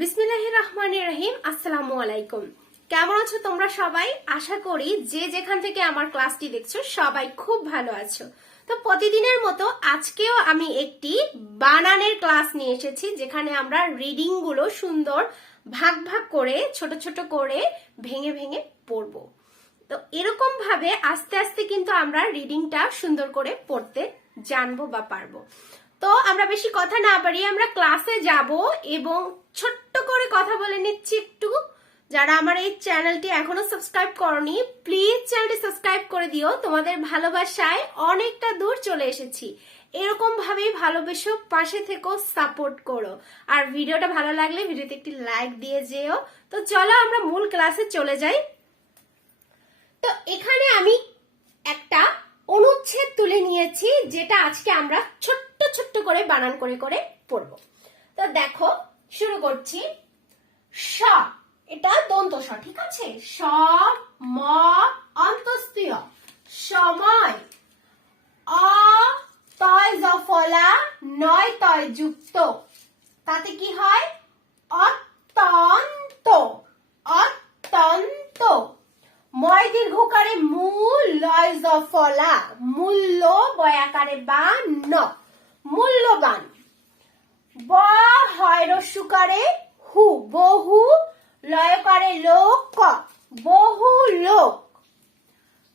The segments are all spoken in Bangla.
বিসমিল্লাহির রহমানির রহিম। আসসালামু আলাইকুম। কেমন আছো তোমরা সবাই? আশা করি যে যেখান থেকে আমার ক্লাসটি দেখছো সবাই খুব ভালো আছো। তো প্রতিদিনের মতো আজকেও আমি একটি বানানের ক্লাস নিয়ে এসেছি, যেখানে আমরা রিডিং গুলো সুন্দর ভাগ ভাগ করে ছোট ছোট করে ভেঙে ভেঙে পড়বো। তো এরকম ভাবে আস্তে আস্তে কিন্তু আমরা রিডিংটা সুন্দর করে পড়তে জানবো বা পারবো। তো আমরা বেশি কথা না বাড়িয়ে আমরা ক্লাসে যাব এবং ছোট্ট করে কথা বলে নিচ্ছি একটু। যারা আমার এই চ্যানেলটি এখনো সাবস্ক্রাইব করনি, প্লিজ চ্যানেলটি সাবস্ক্রাইব করে দিও। তোমাদের ভালোবাসায় অনেকটা দূর চলে এসেছি। এরকম ভাবেই ভালোবেসো, পাশে থেকো, সাপোর্ট করো। আর ভিডিওটা ভালো লাগলে ভিডিওতে একটি লাইক দিয়ে যেও। তো চলো আমরা মূল ক্লাসে চলে যাই। তো এখানে আমি একটা অনুচ্ছেদ তুলে নিয়েছি, যেটা আজকে আমরা ছোট্ট ছোট্ট করে বানান করে করে পড়বো। তো দেখো, শুরু করছি। স, এটা দন্ত স, ঠিক আছে? স ম অন্তস্তীয় সময়। অ তয় জফলা নয় তয় যুক্ত, তাতে কি হয়? অত্যন্ত। অত্যন্ত। ময় দীর্ঘকারে মূল লয় জফলা মূল্য বয়াকারে বা ন মূল্যবান। ব হয় রস্যুকারে হু বহু লয়কারে লোক বহু লোক।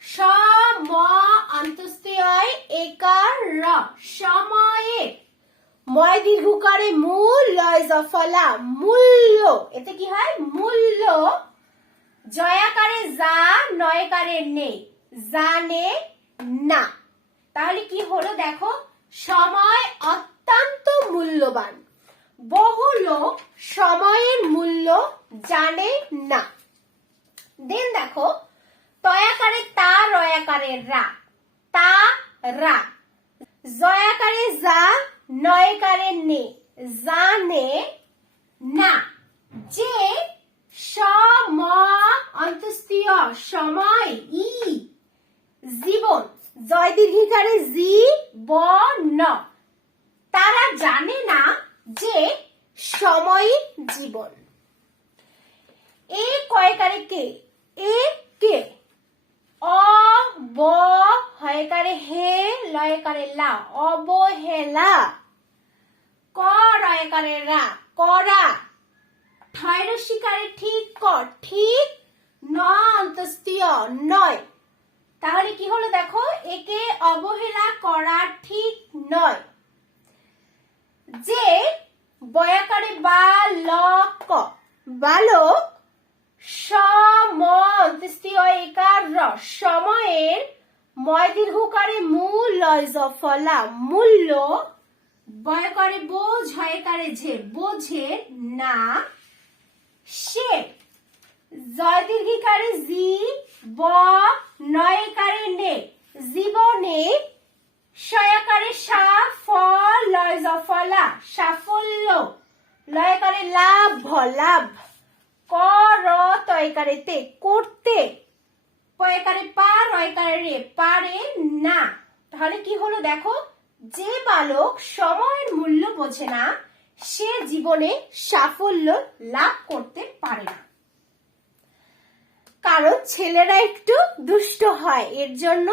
স ম অন্তস্ত্যয় একার র সময়ে। ময় দীর্ঘকারে মূল লয় জফলা মূল্য, এতে কি হয়? মূল্য। জয়াকারে যা নয়কারে নে জানে না। তাহলে কি হলো দেখো, সময় অত্যন্ত মূল্যবান, বহু লোক সময়ের মূল্য জানে না। দেন দেখো, তয়াকারে তা রয়াকারে রা তা রা। জয়াকারে যা নয়কারে নে জানে না। যে সম অন্তস্তীয় সময় ই জীবন জয় দীর্ঘিকারে জি ব ন, তারা জানে না যে সময় জীবন। এ কয়কারে কে এ কে। অ ব হয়কারে হে লয়কারে লা অবহেলা। ক রয়কারে রা করা। ঠয় রস্যিকারে ঠিক কর ঠিক ন অন্তস্তীয় নয়। তাহলে কি হলো দেখো, একে অবহেলা করা ঠিক নয়। যে বয়াকারে বালক বালক সম অন্তস্তীয় একার র সময়ের ময় দীর্ঘকারে মূল লয় জফলা মূল্য বয়কারে বোঝ হয়কারে ঝে বোঝে না। সে জয় দীর্ঘিকারে জি ব নয়কারে নে জীবনে। শয়াকারে সা ফ লয় জফলা সাফল্য লয়কারে লাভ লাভ। ক র তয়কারে তে করতে। পয়কারে পা রয়কারে রে পারে না। তাহলে কি হলো দেখো, যে বালক সময়ের মূল্য বোঝে না সে জীবনে সাফল্য লাভ করতে পারে না। কারণ ছেলেরা একটু দুষ্ট হয়, এর জন্য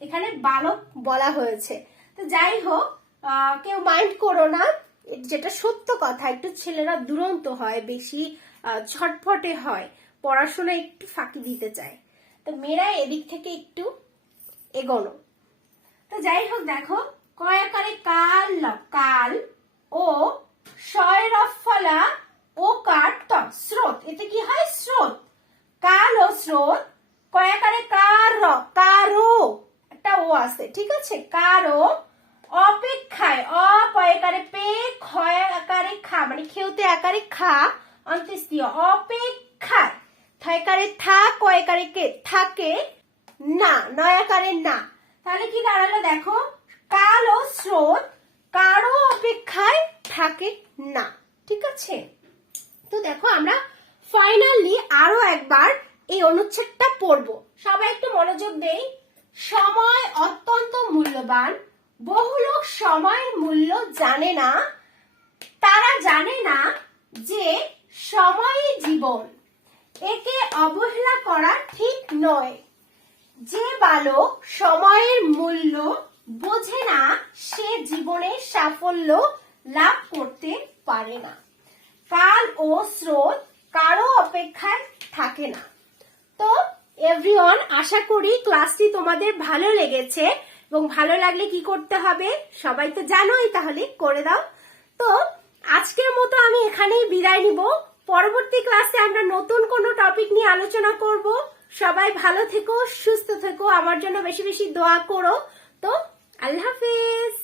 এখানে বালক বলা হয়েছে। তো যাই হোক, কেউ মাইন্ড করো না, যেটা সত্য কথা। একটু ছেলেরা দুরন্ত হয়, বেশি ছটফটে হয়, পড়াশোনা একটু ফাঁকি দিতে চায়। তো মেয়েরা এদিক থেকে একটু এগোনো। তো যাই হোক, দেখো কয়াকারে কাল কাল ও শয়রফলা ও কার ত স্রোত, এতে কি হয়? স্রোত। কাল ও স্রোত। কয়াকারে কার কারো একটা ও আছে, ঠিক আছে? কারো অপেক্ষায় অপয়কারে পে ক্ষয় আকারে খা মানে খেউতে আকারে খা অন্ত্যেষ্টিয় অপেক্ষায়। থয়কারে থা কয়কারে কে থাকে না নয়াকারে না। তাহলে কি দাঁড়ালো দেখো, কাল ও স্রোত কারো অপেক্ষায় থাকে না, ঠিক আছে? তো দেখো, আমরা ফাইনালি আরো একবার এই অনুচ্ছেদটা পড়বো। সবাই একটু মনোযোগ দেই। সময় অত্যন্ত মূল্যবান, বহু লোক সময়ের মূল্য জানে না। তারা জানে না যে সময়ই জীবন, একে অবহেলা করা ঠিক নয়। যে বালক সময়ের মূল্য বোঝে না সে জীবনে সাফল্য লাভ করতে পারে না। কাল ও স্রোত কারো অপেক্ষায় থাকে না। তো এভরিওয়ান, আশা করি ক্লাসটি তোমাদের ভালো লেগেছে এবং ভালো লাগলে কি করতে হবে সবাই তো জানোই, তাহলে করে দাও। তো আজকের মতো আমি এখানেই বিদায় নিব। পরবর্তী ক্লাসে আমরা নতুন কোনো টপিক নিয়ে আলোচনা করব। সবাই ভালো থেকো, সুস্থ থেকো, আমার জন্য বেশি বেশি দোয়া করো। তো আল্লাহ হাফেজ।